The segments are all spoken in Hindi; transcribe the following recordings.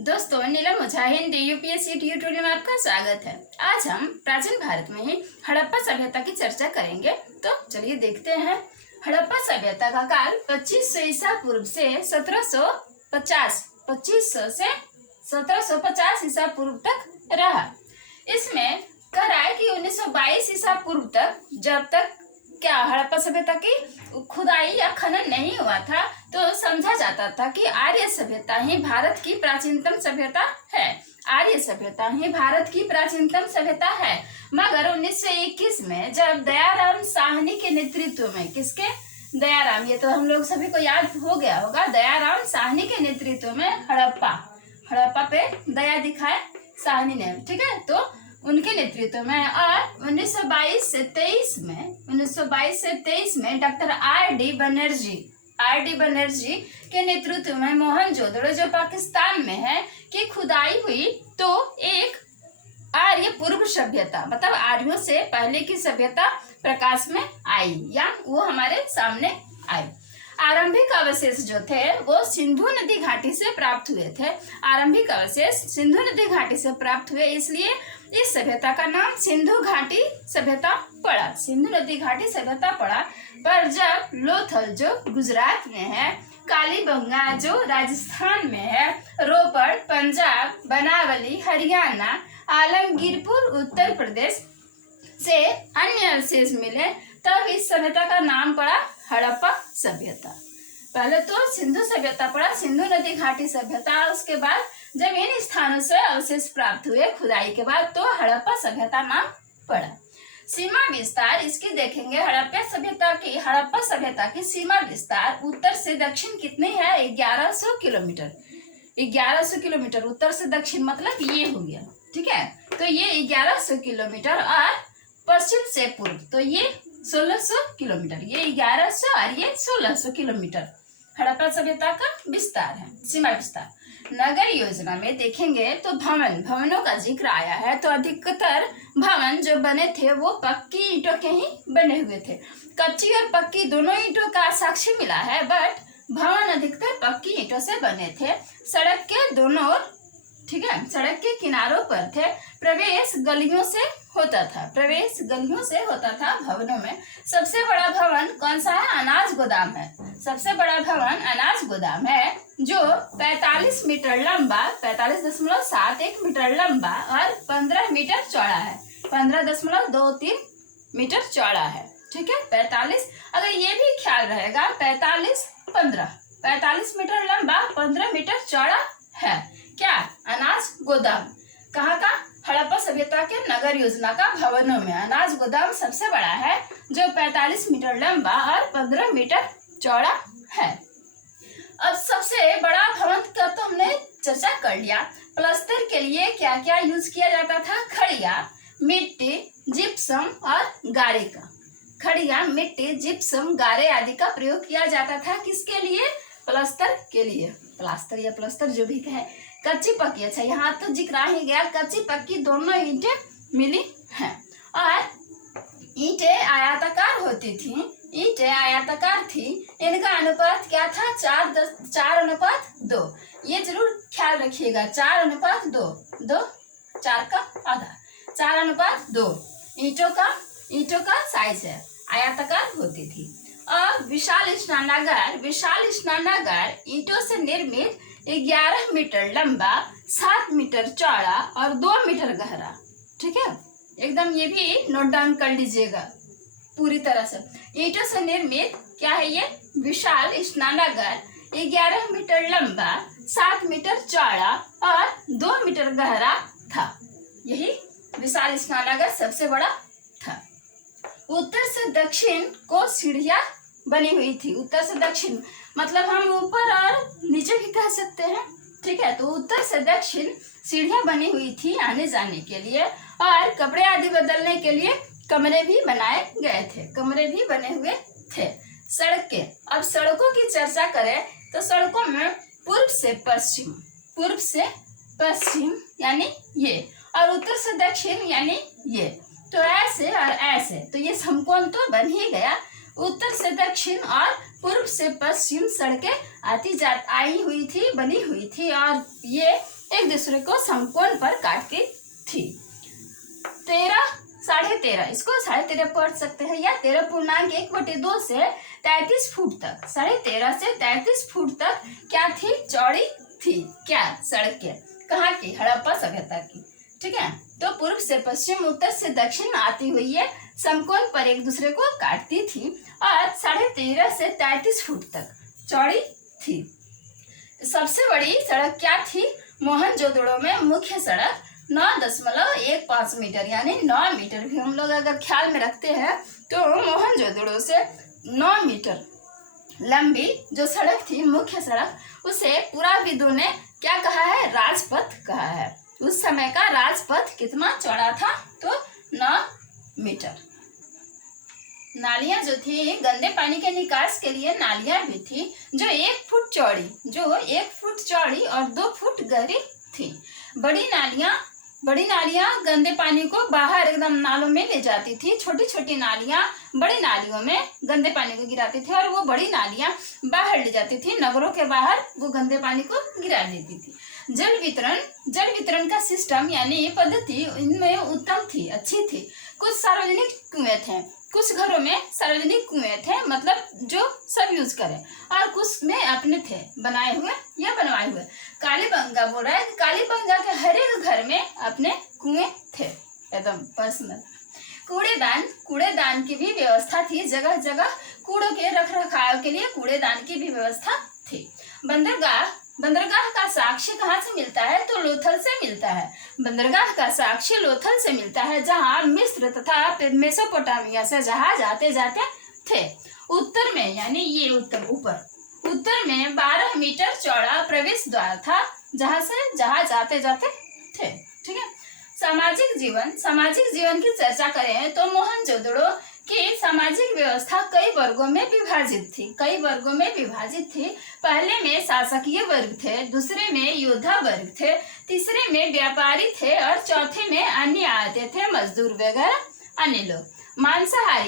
दोस्तों, नीलम ओझा हिंदी यूपीएससी ट्यूटोरियल में आपका स्वागत है। आज हम प्राचीन भारत में ही हड़प्पा सभ्यता की चर्चा करेंगे। तो चलिए देखते हैं। हड़प्पा सभ्यता का काल 2500 ईसा पूर्व से 2500 से 1750 ईसा पूर्व तक रहा। इसमें कराए कि 1922 ईसा पूर्व तक, जब तक हड़प्पा सभ्यता की खुदाई या खनन नहीं हुआ था, तो समझा जाता था कि आर्य सभ्यता ही भारत की प्राचीनतम सभ्यता है। आर्य सभ्यता ही भारत की प्राचीनतम सभ्यता है। मगर 1921 में जब दयाराम साहनी के नेतृत्व में, किसके? दयाराम, ये तो हम लोग सभी को याद हो गया होगा। दयाराम साहनी के नेतृत्व में हड़प्पा पे दया दिखाए साहनी ने, ठीक है। तो उनके नेतृत्व में, और 1922 से 23 में डॉक्टर आर डी बनर्जी के नेतृत्व में मोहनजोदड़ो, जो पाकिस्तान में है, की खुदाई हुई। तो एक आर्य पूर्व सभ्यता, मतलब आर्यों से पहले की सभ्यता प्रकाश में आई, या वो हमारे सामने आई। आरंभिक अवशेष जो थे वो सिंधु नदी घाटी से प्राप्त हुए थे। आरंभिक अवशेष सिंधु नदी घाटी से प्राप्त हुए, इसलिए इस सभ्यता का नाम सिंधु घाटी सभ्यता पड़ा। सिंधु नदी घाटी सभ्यता पड़ा। पर जब लोथल जो गुजरात में है, कालीबंगा जो राजस्थान में है, रोपड़ पंजाब, बनावली हरियाणा, आलमगीरपुर उत्तर प्रदेश से अन्य अवशेष मिले, तब इस सभ्यता का नाम पड़ा हड़प्पा सभ्यता। पहले तो सिंधु सभ्यता पड़ा, सिंधु नदी घाटी सभ्यता। उसके बाद जब इन स्थानों से अवशेष प्राप्त हुए खुदाई के बाद, तो हड़प्पा सभ्यता नाम पड़ा। सीमा विस्तार इसकी देखेंगे। हड़प्पा सभ्यता की सीमा विस्तार उत्तर से दक्षिण कितनी है? 1100 किलोमीटर। 1100 किलोमीटर उत्तर से दक्षिण, मतलब ये हो गया, ठीक है। तो ये 1100 किलोमीटर, और पश्चिम से पूर्व तो ये 1600 किलोमीटर। ये 1100 और ये 1600 किलोमीटर हड़प्पा सभ्यता का विस्तार है, सीमा विस्तार। नगर योजना में देखेंगे तो भवनों का जिक्र आया है। तो अधिकतर भवन जो बने थे वो पक्की ईंटों के ही बने हुए थे। कच्ची और पक्की दोनों ईंटों का साक्ष्य मिला है, बट भवन अधिकतर पक्की ईंटों से बने थे। सड़क के दोनों ओर, ठीक है, सड़क के किनारों पर थे। प्रवेश गलियों से होता था भवनों में। सबसे बड़ा भवन कौन सा है? अनाज गोदाम है। सबसे बड़ा भवन अनाज गोदाम है, जो 45 मीटर लंबा, 45.71 मीटर लंबा और 15 मीटर चौड़ा है। 15.23 मीटर चौड़ा है, ठीक है। 45, अगर ये भी ख्याल रहेगा, 45 मीटर लंबा, 15 मीटर चौड़ा है। क्या? अनाज गोदाम। कहाँ का? हड़प्पा सभ्यता के नगर योजना का भवनों में अनाज गोदाम सबसे बड़ा है, जो 45 मीटर लंबा और 15 मीटर चौड़ा है। अब सबसे बड़ा भवन का तो हमने चर्चा कर लिया। प्लास्टर के लिए क्या क्या यूज किया जाता था? खड़िया, मिट्टी, जिप्सम और गारे का। खड़िया, मिट्टी, जिप्सम, गारे आदि का प्रयोग किया जाता था। किसके लिए? प्लास्टर के लिए। प्लास्टर या प्लास्टर जो भी कहे। कच्ची पक्की, अच्छा यहाँ तो जिक्र आ ही गया, कच्ची पक्की दोनों ईंटें मिली हैं। और ईंटें आयताकार थी। इनका अनुपात क्या था? 4:2। ये जरूर ख्याल रखिएगा, 4:2, 4 का आधा, 4:2 ईंटों का साइज है, आयताकार होती थी। और विशाल स्नानागार ईंटों से निर्मित 11 मीटर लंबा, 7 मीटर चौड़ा और 2 मीटर गहरा, ठीक है। एकदम ये भी नोट डाउन कर लीजिएगा पूरी तरह से। ईंटों से निर्मित क्या है ये? विशाल स्नानागार, 11 मीटर लंबा, 7 मीटर चौड़ा और 2 मीटर गहरा था। यही विशाल स्नानागार सबसे बड़ा था। उत्तर से दक्षिण को सीढ़ियां बनी हुई थी। उत्तर से दक्षिण मतलब हम ऊपर और नीचे भी कह सकते हैं, ठीक है। तो उत्तर से दक्षिण सीढ़ियां बनी हुई थी आने जाने के लिए, और कपड़े आदि बदलने के लिए कमरे भी बनाए गए थे, कमरे भी बने हुए थे। सड़कें, अब सड़कों की चर्चा करें तो सड़कों में पूर्व से पश्चिम यानी ये, और उत्तर से दक्षिण यानी ये। तो ऐसे और ऐसे, तो ये समकोण तो बन ही गया। उत्तर से दक्षिण और पूर्व से पश्चिम सड़कें आई हुई थी, बनी हुई थी, और ये एक दूसरे को समकोण पर काटती थी। 13, 13.5, इसको 13.5 पढ़ सकते हैं, या 13.1/2 से 33 फुट तक, 13.5 से 33 फुट तक क्या थी, चौड़ी थी। क्या सड़क के, कहाँ की, हड़प्पा सभ्यता की। ठीक है, तो पूर्व से पश्चिम, उत्तर से दक्षिण आती हुई ये समकोण पर एक दूसरे को काटती थी और 13.5 से 33 फुट तक चौड़ी थी। सबसे बड़ी सड़क क्या थी, मोहनजोदड़ो में मुख्य सड़क 9.15 मीटर, यानी 9 मीटर भी हम लोग अगर ख्याल में रखते हैं तो मोहनजोदड़ो से 9 मीटर लंबी जो सड़क थी, मुख्य सड़क, उसे पुराविदों ने क्या कहा है, राजपथ कहा है। उस समय का राजपथ कितना चौड़ा था, तो 9 मीटर। नालियां जो थी, गंदे पानी के निकास के लिए नालियां भी थी जो 1 फुट चौड़ी और 2 फुट गहरी थी। बड़ी नालियां गंदे पानी को बाहर एकदम नालों में ले जाती थी। छोटी छोटी नालियां बड़ी नालियों में गंदे पानी को गिराती थी और वो बड़ी नालियां बाहर ले जाती थी, नगरों के बाहर वो गंदे पानी को गिरा देती थी। जल वितरण का सिस्टम यानी पद्धति इनमें उत्तम थी, अच्छी थी। कुछ सार्वजनिक कुएं थे, कुछ घरों में सार्वजनिक कुएं थे, मतलब जो सब यूज करें, और कुछ में अपने थे बनाए हुए या बनवाए हुए। कालीबंगा बोल रहा है, कालीबंगा के हर एक घर में अपने कुएं थे, एकदम पर्सनल। कूड़ेदान की भी व्यवस्था थी, जगह जगह कूड़ों के रख रखाव के लिए कूड़ेदान की भी व्यवस्था थी। बंदरगाह का साक्ष्य कहाँ से मिलता है, तो लोथल से मिलता है। बंदरगाह का साक्ष्य लोथल से मिलता है, जहाँ मिस्र तथा मेसोपोटामिया से जहाज आते जाते थे। उत्तर में, यानी ये उत्तर में 12 मीटर चौड़ा प्रवेश द्वार था, जहाँ से जहाज आते जाते थे। ठीक है, सामाजिक जीवन की चर्चा करें तो मोहनजोदड़ो की सामाजिक व्यवस्था कई वर्गों में विभाजित थी। पहले में शासकीय वर्ग थे, दूसरे में योद्धा वर्ग थे, तीसरे में व्यापारी थे और चौथे में अन्य आते थे, मजदूर वगैरह अन्य लोग।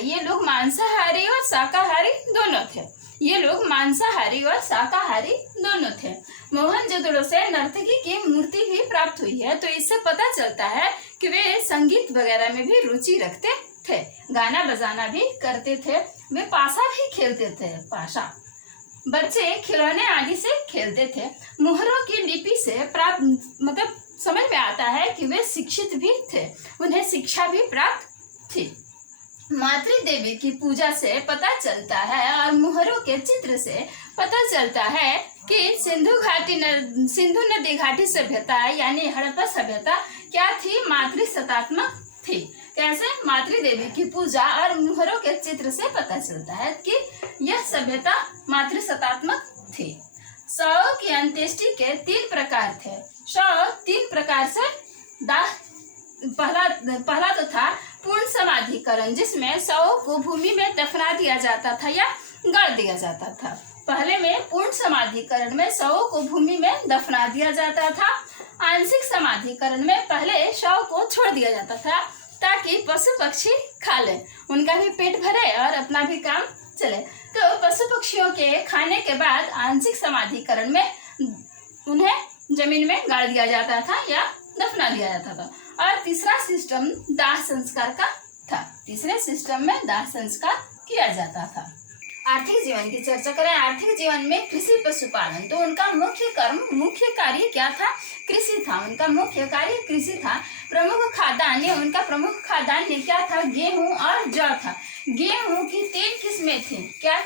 ये लोग मांसाहारी और शाकाहारी दोनों थे। मोहनजोदड़ो से नर्तकी की मूर्ति भी प्राप्त हुई है, तो इससे पता चलता है कि वे संगीत वगैरह में भी रुचि रखते थे, गाना बजाना भी करते थे, वे पासा भी खेलते थे। बच्चे खिलौने आदि से खेलते थे। मुहरों की लिपि से प्राप्त मतलब समझ में आता है कि वे शिक्षित भी थे, उन्हें शिक्षा भी प्राप्त थी। मातृ देवी की पूजा से पता चलता है और मुहरों के चित्र से पता चलता है कि सिंधु नदी घाटी सभ्यता यानी हड़प्पा सभ्यता क्या थी, मातृसत्तात्मक थी। कैसे, मातृ देवी की पूजा और मुहरों के चित्र से पता चलता है कि यह सभ्यता मातृसत्तात्मक थी। शवों की अंत्येष्टि के 3 प्रकार थे। शव 3 प्रकार से पहला तो था पूर्ण समाधिकरण, जिसमें शवों को भूमि में दफना दिया जाता था या गाड़ दिया जाता था। पहले में पूर्ण समाधिकरण में शवों को भूमि में दफना दिया जाता था। आंशिक समाधिकरण में पहले शव को छोड़ दिया जाता था ताकि पशु पक्षी खा ले, उनका भी पेट भरे और अपना भी काम चले। तो पशु पक्षियों के खाने के बाद आंशिक समाधिकरण में उन्हें जमीन में गाड़ दिया जाता था या दफना दिया जाता था। और तीसरा सिस्टम दाह संस्कार का था। तीसरे सिस्टम में दाह संस्कार किया जाता था। आर्थिक जीवन की चर्चा करें। आर्थिक जीवन में कृषि पशुपालन, तो उनका मुख्य कार्य क्या था, कृषि था। उनका मुख्य कार्य कृषि था। प्रमुख खाद्यान्न क्या था, गेहूं और जौ था। गेहूं की 3 किस्में थी। क्या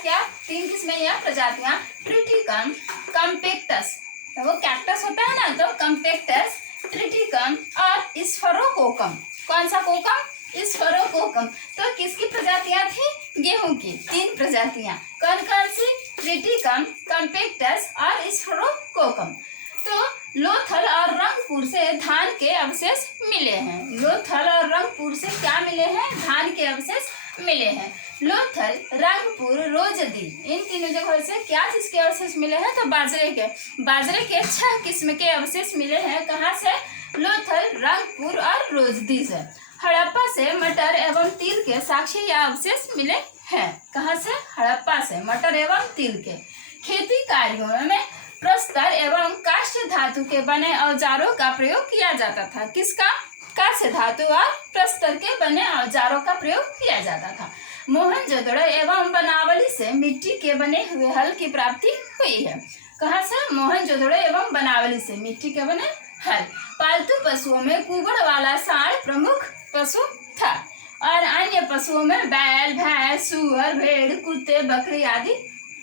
3 किस्में या प्रजातियां, ट्रिटिकम, कम्पेक्टस, वो कैक्टस होता है ना, तो कम्पेक्टस, ट्रिटिकम और स्फेरोकोकम। कौन सा कोकम, स्फेरोकोकम। तो किसकी प्रजातियां थी, गेहूं की 3 प्रजातियां। कौन कौन सी, ट्रिटिकम, कम्पेक्टस और स्फेरोकोकम। तो लोथल और रंगपुर से धान के अवशेष मिले हैं। लोथल और रंगपुर से क्या मिले हैं, धान के अवशेष मिले हैं। लोथल, रंगपुर, रोजदी, इन तीनों जगह से क्या चीज के अवशेष मिले हैं, तो बाजरे के 6 किस्म के अवशेष मिले हैं। कहाँ से, लोथल, रंगपुर और रोजदी से। हड़प्पा से मटर एवं तिल के साक्ष्य या अवशेष मिले हैं। कहाँ से, हड़प्पा से मटर एवं तिल के। खेती कार्यों में प्रस्तर एवं काष्ठ धातु के बने औजारों का प्रयोग किया जाता था। किसका? काष्ठ धातु और प्रस्तर के बने औजारों का प्रयोग किया जाता था। मोहनजोदड़ो एवं बनावली से मिट्टी के बने हुए हल की प्राप्ति हुई है। कहाँ से? मोहनजोदड़ो एवं बनावली से मिट्टी के बने हल। पालतू पशुओं में कुबड़ वाला सांड प्रमुख पशु था और अन्य पशुओं में बैल, भैंस, सुअर, भेड़, कुत्ते, बकरी आदि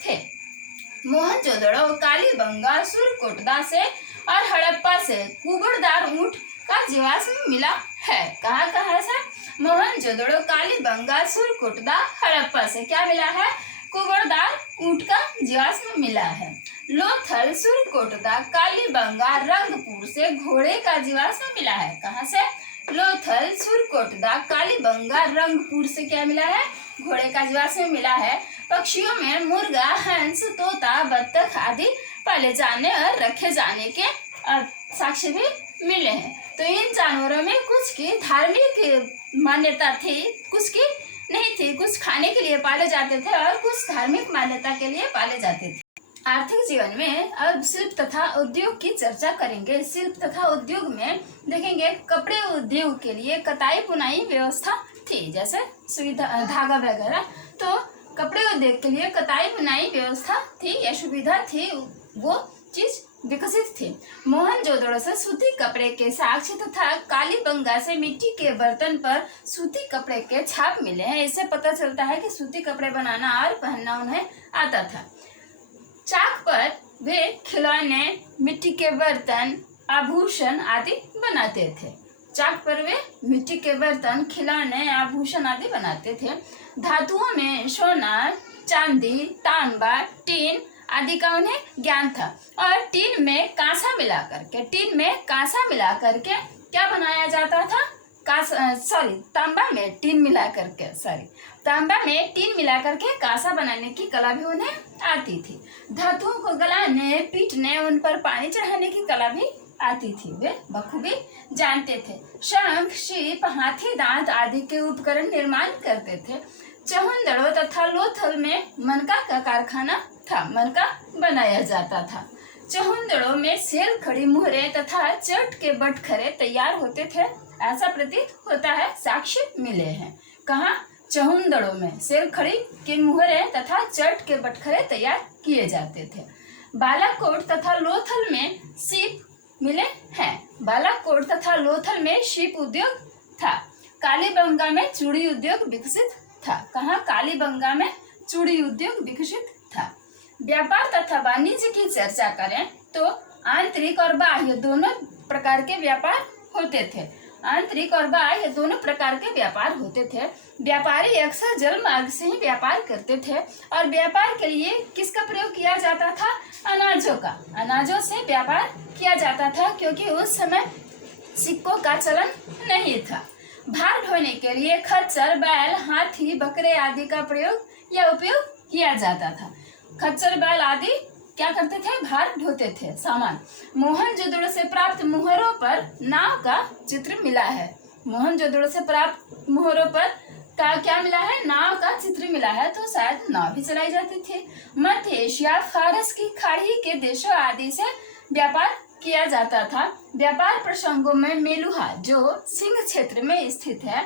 थे। मोहनजोदड़ो कालीबंगा, सुरकोटदा से और हड़प्पा से कुबड़दार ऊंट का जीवाश्म मिला है। कहाँ से? मोहनजोदड़ो कालीबंगा, सुरकोटदा, हड़प्पा से क्या मिला है? कुबड़दार ऊंट का जीवाश्म मिला है। लोथल, सुरकोटदा, कालीबंगा, रंगपुर से घोड़े का जीवाश्म मिला है। कहाँ से? लोथल, सुरकोटदा, कालीबंगा, रंगपुर से क्या मिला है? घोड़े का जीवाश्म मिला है। पक्षियों में मुर्गा, हंस, तोता, बत्तख आदि पाले जाने और रखे जाने के साक्ष्य भी मिले हैं। तो इन जानवरों में कुछ की धार्मिक मान्यता थी, कुछ की नहीं थी। कुछ खाने के लिए पाले जाते थे और कुछ धार्मिक मान्यता के लिए पाले जाते थे। आर्थिक जीवन में अब शिल्प तथा उद्योग की चर्चा करेंगे। शिल्प तथा उद्योग में देखेंगे कपड़े उद्योग के लिए कताई बुनाई व्यवस्था थी, जैसे सुविधा धागा वगैरह। तो कपड़े उद्योग के लिए कताई बुनाई व्यवस्था थी या सुविधा थी, वो चीज विकसित थी। मोहनजोदड़ो से सूती कपड़े के साक्ष्य तथा कालीबंगा से मिट्टी के बर्तन पर सूती कपड़े के छाप मिले हैं। इससे पता चलता है कि सूती कपड़े बनाना और पहनना उन्हें आता था। चाक पर वे खिलौने, मिट्टी के बर्तन, आभूषण आदि बनाते थे। चाक पर वे मिट्टी के बर्तन, खिलौने, आभूषण आदि बनाते थे। धातुओं में सोना, चांदी, तांबा, टीन आदि का उन्हें ज्ञान था और टीन में कांसा मिला करके क्या बनाया जाता था? तांबा में टीन मिला करके कांसा बनाने की कला भी उन्हें आती थी। धातुओं को गलाने, पीटने, उन पर पानी चढ़ाने की कला भी आती थी, वे बखूबी जानते थे। शंख, सीप, हाथी दांत आदि के उपकरण निर्माण करते थे। चहुंदड़ो तथा लोथल में मनका का कारखाना था, मनका बनाया जाता था। चहुंदड़ो में सेल खड़ी मुहरे तथा चट के बटखरे तैयार होते थे, ऐसा प्रतीत होता है, साक्ष्य मिले हैं। कहाँ? चहुंदड़ो में सेल खड़ी के मुहरे तथा चट के बटखरे तैयार किए जाते थे। बालाकोट तथा लोथल में सीप मिले हैं। बालाकोट तथा लोथल में सीप उद्योग था। कालीबंगा में चूड़ी उद्योग विकसित था। कहाँ? कालीबंगा में चूड़ी उद्योग विकसित था। व्यापार तथा वाणिज्य की चर्चा करें तो आंतरिक और बाह्य दोनों प्रकार के व्यापार होते थे। आंतरिक और बाह्य दोनों प्रकार के व्यापार होते थे। व्यापारी अक्सर जल मार्ग से ही व्यापार करते थे और व्यापार के लिए किसका प्रयोग किया जाता था? अनाजों का। अनाजों से व्यापार किया जाता था क्योंकि उस समय सिक्कों का चलन नहीं था। भार ढोने के लिए खच्चर, बैल, हाथी, बकरे आदि का प्रयोग या उपयोग किया जाता था। खच्चर, बैल आदि क्या करते थे? भार ढोते थे, सामान। मोहनजोदड़ो से प्राप्त मुहरों पर नाव का चित्र मिला है। मोहनजोदड़ो से प्राप्त मुहरों पर क्या मिला है? नाव का चित्र मिला है, तो शायद नाव भी चलाई जाती थी। मध्य एशिया, फारस की खाड़ी के देशों आदि से व्यापार किया जाता था। व्यापार प्रसंगों में मेलुहा जो सिंध क्षेत्र में स्थित है,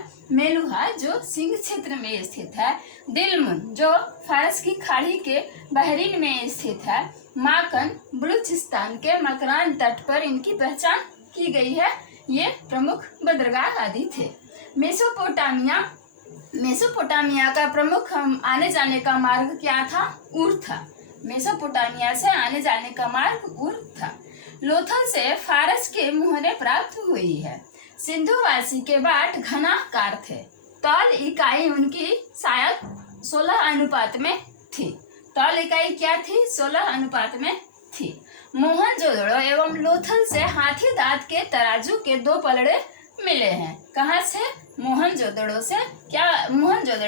दिलमुन जो फारस की खाड़ी के बहरीन में स्थित है, माकन बलूचिस्तान के मकरान तट पर इनकी पहचान की गई है। ये प्रमुख बंदरगाह आदि थे। मेसोपोटामिया का प्रमुख आने जाने का मार्ग क्या था? ऊर था। मेसोपोटामिया से आने जाने का मार्ग ऊर था। लोथल से फारस के मुहरे प्राप्त हुई है। सिंधुवासी के बाट घनाकार थे। तौल इकाई उनकी शायद 16 अनुपात में थी। तौल इकाई क्या थी? 16 अनुपात में थी। मोहनजोदड़ो एवं लोथल से हाथी दांत के तराजू के 2 पलड़े मिले हैं। कहाँ से? मोहनजोदड़ो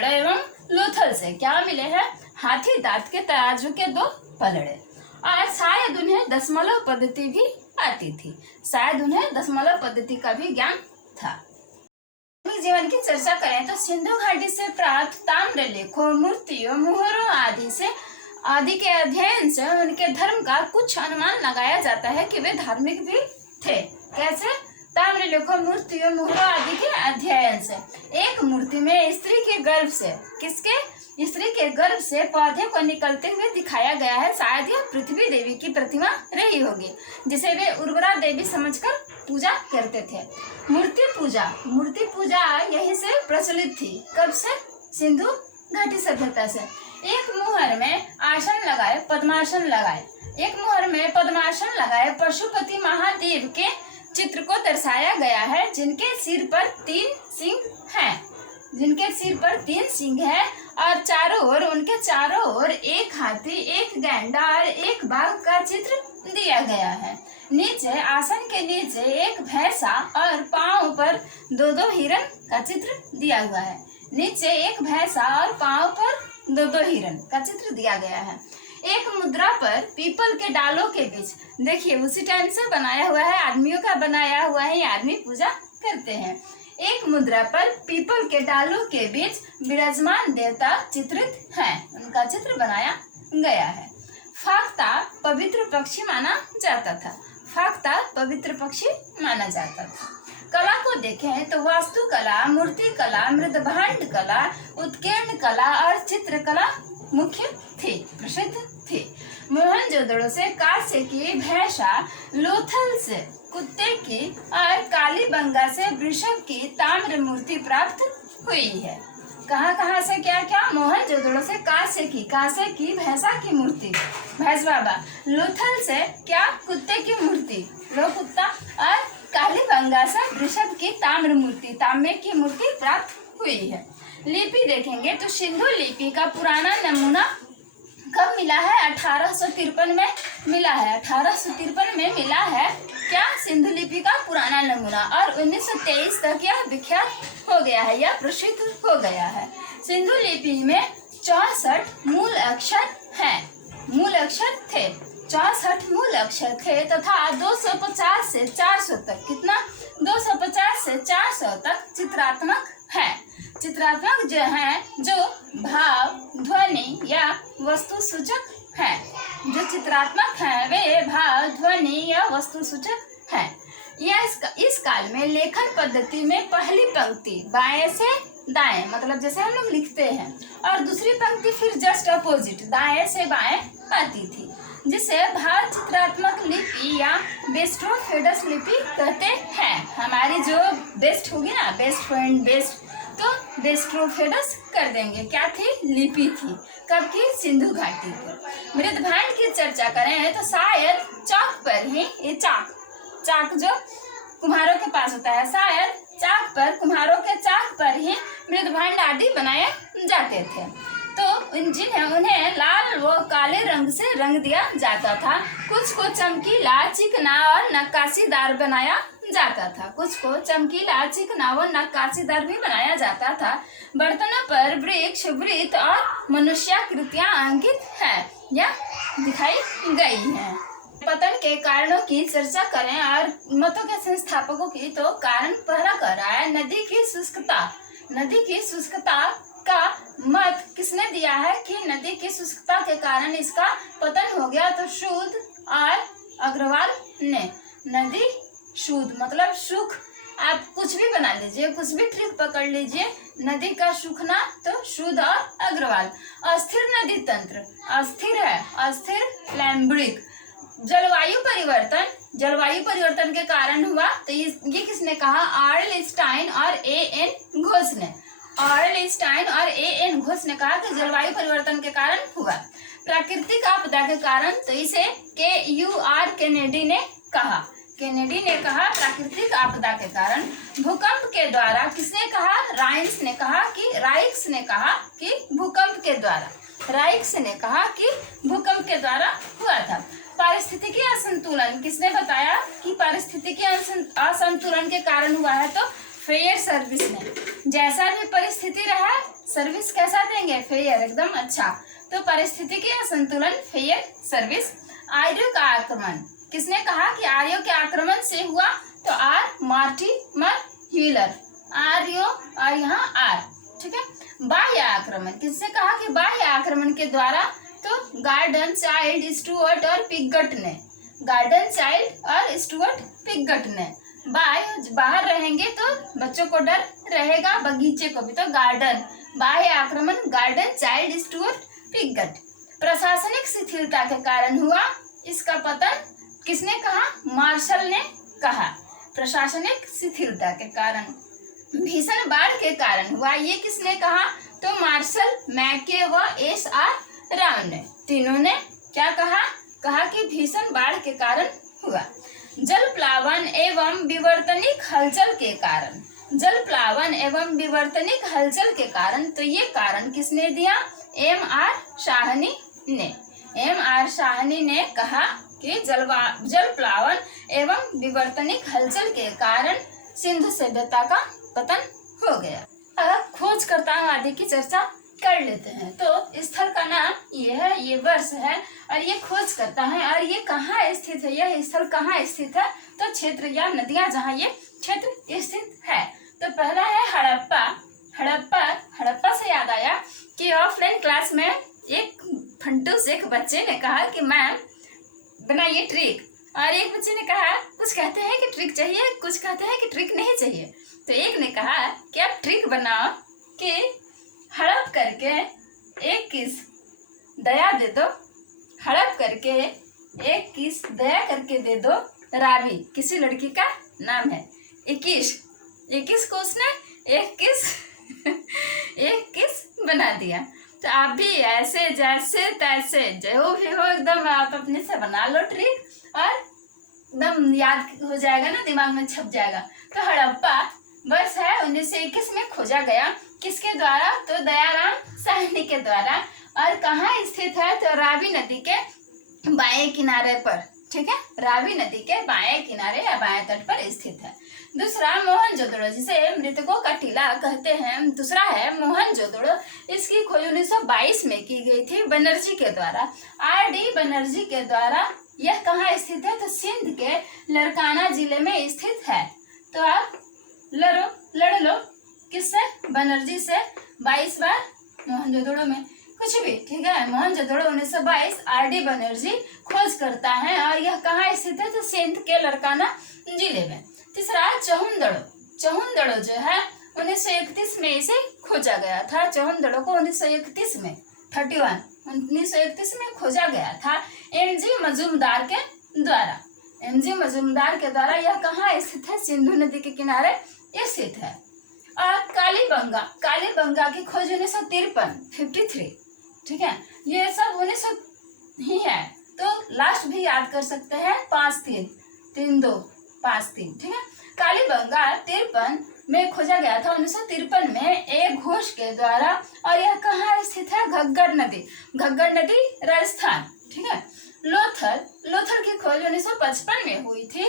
एवं लोथल से क्या मिले हैं? हाथी दांत के तराजू के 2 पलड़े। और शायद उन्हें दशमलव पद्धति भी आती थी। शायद उन्हें दशमलव पद्धति का भी ज्ञान था। जीवन की चर्चा करें तो सिंधु घाटी से प्राप्त ताम्रलेखों, मूर्तियों, मुहरों आदि से आदि के अध्ययन से उनके धर्म का कुछ अनुमान लगाया जाता है कि वे धार्मिक भी थे। कैसे? ताम्रलेखो मूर्तियों मुहूर्त आदि के अध्ययन से। एक मूर्ति में स्त्री के गर्भ से, किसके? स्त्री के गर्भ से पौधे को निकलते हुए दिखाया गया है। शायद यह पृथ्वी देवी की प्रतिमा रही होगी, जिसे वे उर्वरा देवी समझकर पूजा करते थे। मूर्ति पूजा यहीं से प्रचलित थी। कब से? सिंधु घाटी सभ्यता से। एक मुहर में आसन लगाए, पद्मासन लगाए, एक मुहर में पद्मासन लगाए पशुपति महादेव के चित्र को दर्शाया गया है, जिनके सिर पर 3 सिंह है और उनके चारों ओर एक हाथी, एक गैंडा और एक बाघ का चित्र दिया गया है। नीचे आसन के नीचे एक भैंसा और पांव पर 2 हिरन का चित्र दिया हुआ है। नीचे एक भैंसा और पांव पर 2 हिरन का चित्र दिया गया है। एक मुद्रा पर पीपल के डालों के बीच, देखिए उसी टाइम से बनाया हुआ है, आदमियों का बनाया हुआ है, आदमी पूजा करते हैं। एक मुद्रा पर पीपल के डालों के बीच विराजमान देवता चित्रित हैं, उनका चित्र बनाया गया है। फाख्ता पवित्र पक्षी माना जाता था। कला को देखें तो वास्तुकला, मूर्ति कला, मृदभांड कला, उत्कीर्ण कला और चित्रकला प्रसिद्ध थी। मोहनजोदड़ो से कांसे की भैंसा, लोथल से कुत्ते की और कालीबंगा से वृषभ की ताम्र मूर्ति प्राप्त हुई है। कहाँ से क्या? मोहनजोदड़ो से कांसे की भैंसा की मूर्ति, भैंस बाबा। लोथल से क्या? कुत्ते की मूर्ति, लो कुत्ता। और कालीबंगा से वृषभ की तांबे की मूर्ति प्राप्त हुई है। लिपि देखेंगे तो सिंधु लिपि का पुराना नमूना कब मिला है? 1853 में मिला है। 1853 में मिला है क्या? सिंधु लिपि का पुराना नमूना। और 1923 तक यह विख्यात हो गया है, यह प्रसिद्ध हो गया है। सिंधु लिपि में 64 मूल अक्षर थे 64 मूल अक्षर थे तथा 250 से 400 तक, कितना? 250 से 400 तक चित्रात्मक है। चित्रात्मक जो है, जो भाव, ध्वनि या वस्तु सूचक है। जो चित्रात्मक है वे भाव, ध्वनि या वस्तु सूचक है। यह इस काल में लेखन पद्धति में पहली पंक्ति बाएं से दाएं, मतलब जैसे हम लोग लिखते हैं, और दूसरी पंक्ति फिर जस्ट अपोजिट दाएं से बाएं आती थी, जिसे भाव चित्रात्मक लिपि या बेस्टोफेडस लिपि कहते हैं। हमारी जो बेस्ट होगी ना, बेस्ट फ्रेंड बेस्ट, तो बेस्ट्रोफेडस कर देंगे। क्या थी? लिपि थी। कब की? सिंधु घाटी पर। मृदभांड की चर्चा करें तो शायद चाक पर ही, ये चाक जो कुम्हारों के पास होता है, शायद कुम्हारों के चाक पर ही मृदभांड आदि बनाए जाते थे। तो उन्हें लाल व काले रंग से रंग दिया जाता था। कुछ को चमकीला, चिकना और नक्काशीदार बनाया जाता था। कुछ को चमकीला, चिकना व नक्काशीदार भी बनाया जाता था। बर्तनों पर वृक्ष, वृत्त और मनुष्याकृतियां अंकित है या दिखाई गई हैं। पतन के कारणों की चर्चा करें और मतों के संस्थापकों की, तो कारण पहला कह रहा है नदी की शुष्कता का मत किसने दिया है कि नदी की शुष्कता के कारण इसका पतन हो गया? तो शुद्ध और अग्रवाल ने। नदी शुद्ध मतलब सुख, आप कुछ भी बना लीजिए, कुछ भी ट्रिक पकड़ लीजिए, नदी का सूखना तो शुद्ध और अग्रवाल। अस्थिर नदी तंत्र, अस्थिर लैम्ब्रिक। जलवायु परिवर्तन के कारण हुआ, तो ये किसने कहा? आर्लस्टाइन और A.N. घोष ने कहा कि जलवायु परिवर्तन के कारण हुआ। प्राकृतिक आपदा के कारण, तो इसे K.U.R. केनेडी ने कहा प्राकृतिक आपदा के कारण। भूकंप के द्वारा, किसने कहा? राइक्स ने कहा कि भूकंप के द्वारा हुआ था। पारिस्थितिकी असंतुलन, किसने बताया कि पारिस्थितिकी असंतुलन के कारण हुआ है? तो फेयर सर्विस ने। जैसा भी परिस्थिति रहा, सर्विस कैसा देंगे? फेयर, एकदम अच्छा। तो पारिस्थितिकी असंतुलन, फेयर सर्विस। आर्यों का आक्रमण, किसने कहा कि आर्यों के आक्रमण से हुआ? तो मार्टिमर ह्यूलर, आर्यों और यहाँ आर, ठीक है। बाह्य आक्रमण, किसने कहा कि बाह्य आक्रमण के द्वारा तो गार्डन चाइल्ड स्टुअर्ट और पिगट ने, गार्डन चाइल्ड और स्टुअर्ट पिगट ने, बाहर रहेंगे तो बच्चों को डर रहेगा, बगीचे को भी, तो गार्डन, बाह्य आक्रमण, गार्डन चाइल्ड स्टुअर्ट पिगट। प्रशासनिक शिथिलता के कारण हुआ इसका पतन, किसने कहा? मार्शल ने कहा। प्रशासनिक शिथिलता के कारण, भीषण बाढ़ के कारण हुआ, ये किसने कहा? तो मार्शल, मैके व एस.आर. राव ने, तीनों ने क्या कहा? कहा कि भीषण बाढ़ के कारण हुआ। जल प्लावन एवं विवर्तनिक हलचल के कारण, जल प्लावन एवं विवर्तनिक हलचल के कारण, तो ये कारण किसने दिया? M.R. साहनी ने, M.R. साहनी ने कहा कि जल प्लावन एवं विवर्तनिक हलचल के कारण सिंधु सभ्यता का पतन हो गया। अब खोजकर्ताओं आदि की चर्चा कर लेते हैं। तो स्थल का नाम ये है, ये वर्ष है और ये खोज करता है, और ये कहाँ स्थित है, यह स्थल कहाँ स्थित है? तो क्षेत्र या नदियां जहाँ ये क्षेत्र स्थित है। तो पहला है हड़प्पा। हड़प्पा से याद आया कि ऑफलाइन क्लास में एक फंटूस एक बच्चे ने कहा कि मैम बनाइए ट्रिक, और एक बच्चे ने कहा, कुछ कहते हैं कि ट्रिक चाहिए, कुछ कहते हैं कि ट्रिक नहीं चाहिए। तो एक ने कहा कि आप ट्रिक बनाओ कि हड़प करके एक किस दया दे दो, हड़प करके एक किस दया करके दे दो रावी, किसी लड़की का नाम है 21 को उसने एक किस बना दिया। तो आप भी ऐसे जैसे तैसे जो भी हो एकदम आप अपने से बना लो ट्रिक, और एकदम याद हो जाएगा ना, दिमाग में छप जाएगा। तो हड़प्पा वर्ष है 1921 में खोजा गया, किसके द्वारा? तो दयाराम साहनी के द्वारा। और कहाँ स्थित है? तो रावी नदी के बाएं किनारे पर, ठीक है, रावी नदी के बाएं किनारे या बाएं तट पर स्थित है। दूसरा मोहनजोदड़ो, जिसे मृतकों का टीला कहते हैं। दूसरा है मोहनजोदड़ो, इसकी खोज 1922 में की गई थी बनर्जी के द्वारा, R.D. बनर्जी के द्वारा। यह कहाँ स्थित है? तो सिंध के लड़काना जिले में स्थित है। तो आप लड़ लो किससे? बनर्जी से 22 बार, मोहनजोदड़ो में कुछ भी, ठीक है। मोहनजोदड़ो 1922 R.D. बनर्जी खोज करता है, और यह कहाँ स्थित है? तो सिंध के लड़काना जिले में। तीसरा चहुंदड़ो जो है 1931 में इसे खोजा गया था। चहुंदड़ो को 1931 में 1931 में खोजा गया था M.G. मजूमदार के द्वारा। M.G. मजूमदार के द्वारा यह कहाँ स्थित है? सिंधु नदी के किनारे स्थित है। और कालीबंगा की खोज 1953, ठीक है। ये सब 1900 ही है, तो लास्ट भी याद कर सकते हैं, 5-3-3-2-5-3, ठीक है। कालीबंगा 53 में खोजा गया था 1953 में एक घोष के द्वारा, और यह कहाँ स्थित है? घग्गर नदी राजस्थान, ठीक है। लोथल की खोज 1955 में हुई थी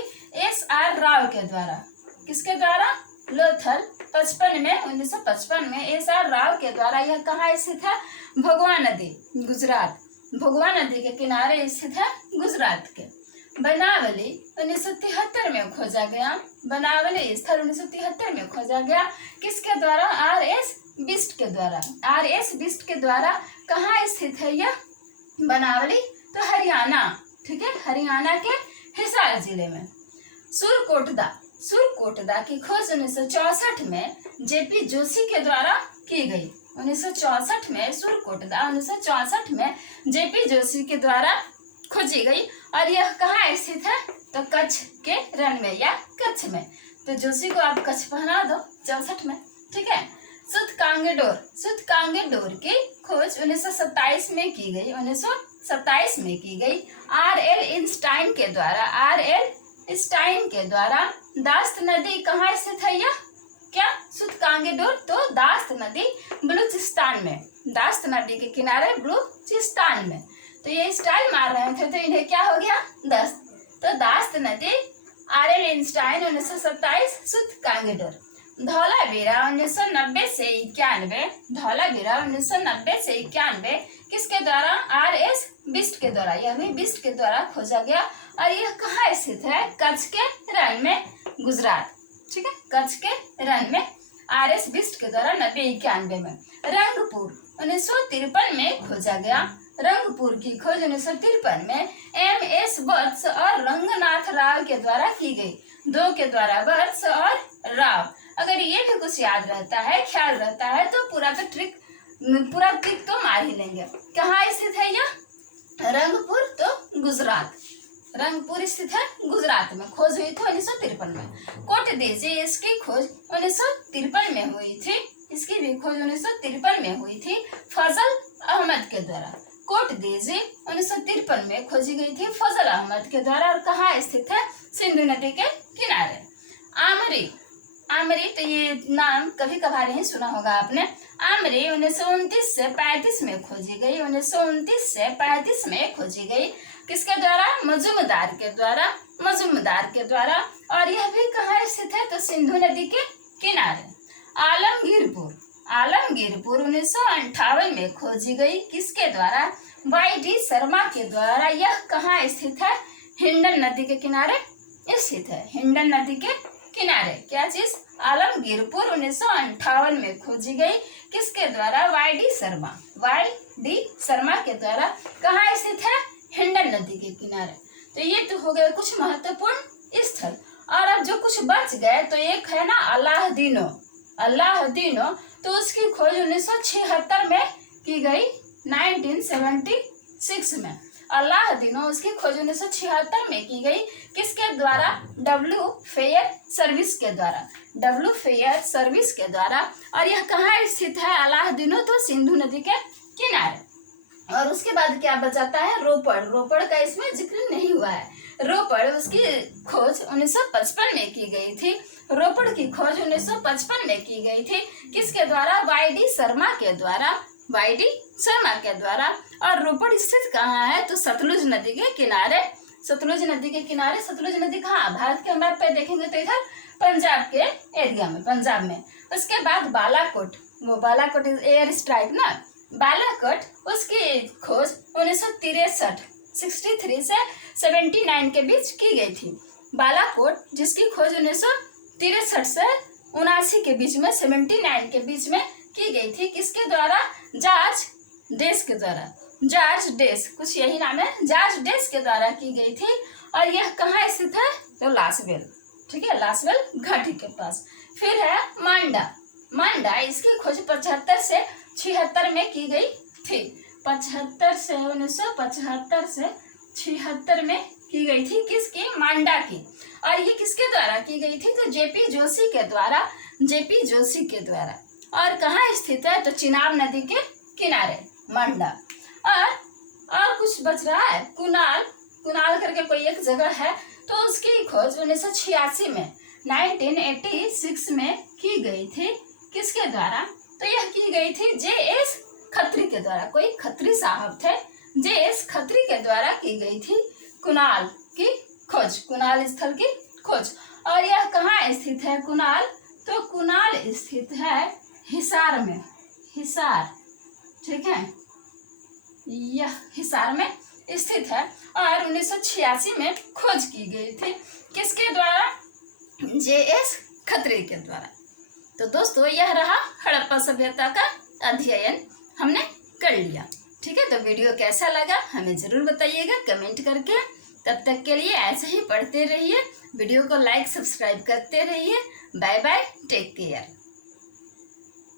S.R. राव के द्वारा। किसके द्वारा? लोथल 1955 में S.R. राव के द्वारा। यह कहाँ स्थित है? भगवा नदी, गुजरात, भगवा नदी के किनारे स्थित है, गुजरात के। बनावली 1973 में खोजा गया, बनावली स्थल 1973 में खोजा गया, किसके द्वारा? R.S. बिस्ट के द्वारा। R.S. बिस्ट के द्वारा। कहाँ स्थित है यह बनावली? तो हरियाणा, ठीक है, हरियाणा के हिसार जिले में। सुरकोटदा की खोज 1964 में J.P. जोशी के द्वारा की गई। 1964 में सुरकोटदा 1964 में J.P. जोशी के द्वारा खोजी गई, और यह कहाँ स्थित है? तो कच्छ के रण में या कच्छ में। तो जोशी को आप कच्छ पहना दो 64 में, ठीक है। सूतकांगेडोर की खोज 1927 में की गई, 1927 में की गई R.L. स्टाइन के द्वारा। दास्त नदी कहाँ स्थित है? यह क्या? सूतकांगेडोर, तो दास्त नदी बलूचिस्तान में, दास्त नदी के किनारे बलूचिस्तान में। तो ये स्टाइल मार रहे थे, तो इन्हें क्या हो गया? दस्त। तो दास्त नदी R.L. स्टाइन 1927, सूतकांगेडोर। धौलावीरा 1990 से 91 किसके द्वारा? R.S. बिस्ट के द्वारा। यह भी बिस्ट के द्वारा खोजा गया, और यह कहाँ स्थित है? कच्छ के रण में, गुजरात, ठीक है, कच्छ के रण में R.S. बिस्ट के द्वारा 90-91 में। रंगपुर 1953 में खोजा गया, रंगपुर की खोज 1953 में MS वत्स और रंगनाथ राव के द्वारा की गई। 2 के द्वारा वत्स और राव। अगर ये भी कुछ याद रहता है, ख्याल रहता है, तो पूरा ट्रिक तो मार ही लेंगे। कहाँ स्थित है यह? रंगपुर तो गुजरात। रंगपुर स्थित है गुजरात में। खोज हुई थी 1953 में। कोट दीजिए, इसकी खोज 1953 में हुई थी। इसकी भी खोज 1953 में हुई थी फजल अहमद के द्वारा। कोट दीजिए 1953 में खोजी गई थी फजल अहमद के द्वारा। और कहाँ स्थित है? सिंधु नदी के किनारे। आमरी, आमरी तो ये नाम कभी कभार नहीं सुना होगा आपने। आमरी 1929 से 35 में खोजी गई। 1929 से 35 में खोजी गई। किसके द्वारा? मजूमदार के द्वारा। मजूमदार के द्वारा। और यह भी कहाँ स्थित है? तो सिंधु नदी के किनारे। आलमगीरपुर, आलमगीरपुर 1958 में खोजी गई। किसके द्वारा? YD शर्मा के द्वारा। यह कहाँ स्थित है? हिंडन नदी के किनारे स्थित है। हिंडन नदी के किनारे। क्या चीज? आलमगीरपुर 1958 में खोजी गई। किसके द्वारा? YD शर्मा। YD शर्मा के द्वारा। कहाँ स्थित है? हिंडन नदी के किनारे। तो ये तो हो गए कुछ महत्वपूर्ण स्थल। और अब जो कुछ बच गए, तो एक है ना अलाउद्दीनो। अलाउद्दीनो तो उसकी खोज 1976 में की गई। 1976 में अलाउद्दीनो उसकी खोज 1976 में की गई। किसके द्वारा? W फेयर सर्विस के द्वारा। W फेयर सर्विस के द्वारा। और यह कहाँ स्थित है अलाउद्दीनो? तो सिंधु नदी के किनारे। और उसके बाद क्या बचाता है? रोपड़। रोपड़ का इसमें जिक्र नहीं हुआ है। रोपड़ उसकी खोज 1955 में की गई थी। रोपड़ की खोज 1955 में की गई थी। किसके द्वारा? YD शर्मा के द्वारा। YD शर्मा के द्वारा। और रोपड़ स्थित कहाँ है? तो सतलुज नदी के किनारे। सतलुज नदी के किनारे। सतलुज नदी कहाँ? भारत के मैप पे देखेंगे तो इधर पंजाब के एरिया में, पंजाब में। उसके बाद बालाकोट, वो बालाकोट एयर स्ट्राइक ना, बालाकोट उसकी खोज 1963 से 79 के बीच की गई थी। बालाकोट जिसकी खोज 1963 से 79 के बीच में, 79 के बीच में की गई थी। किसके द्वारा? जॉर्ज डेस के द्वारा। जॉर्ज डेस, कुछ यही नाम है, जॉर्ज डेस के द्वारा की गई थी। और यह कहाँ स्थित है? तो लासवेल। ठीक है, लासवेल घाटी के पास। फिर है मांडा। मांडा इसकी खोज 75 से 76 में की गई थी। 75 से 1975 से 76 में की गई थी। किसकी? मांडा की। और ये किसके द्वारा की गई थी? तो JP जोशी के द्वारा। JP जोशी के द्वारा। और कहाँ स्थित है? तो चिनाब नदी के किनारे मांडा। और कुछ बच रहा है? कुनाल। कुनाल करके कोई एक जगह है, तो उसकी खोज 1986 में, 1986 में की गई थी। किसके द्वारा? तो यह की गई थी JS खत्री के द्वारा। कोई खत्री साहब थे, JS खत्री के द्वारा की गई थी कुनाल की खोज, कुनाल स्थल की खोज। और यह कहाँ स्थित है कुनाल? तो कुनाल स्थित है हिसार में। हिसार, ठीक है, यह हिसार में स्थित है। और 1986 में खोज की गई थी। किसके द्वारा? JS खत्री के द्वारा। तो दोस्तों, यह रहा हड़प्पा सभ्यता का अध्ययन हमने कर लिया। ठीक है, तो वीडियो कैसा लगा हमें जरूर बताइएगा कमेंट करके। तब तक के लिए ऐसे ही पढ़ते रहिए, वीडियो को लाइक सब्सक्राइब करते रहिए। Bye bye, take care.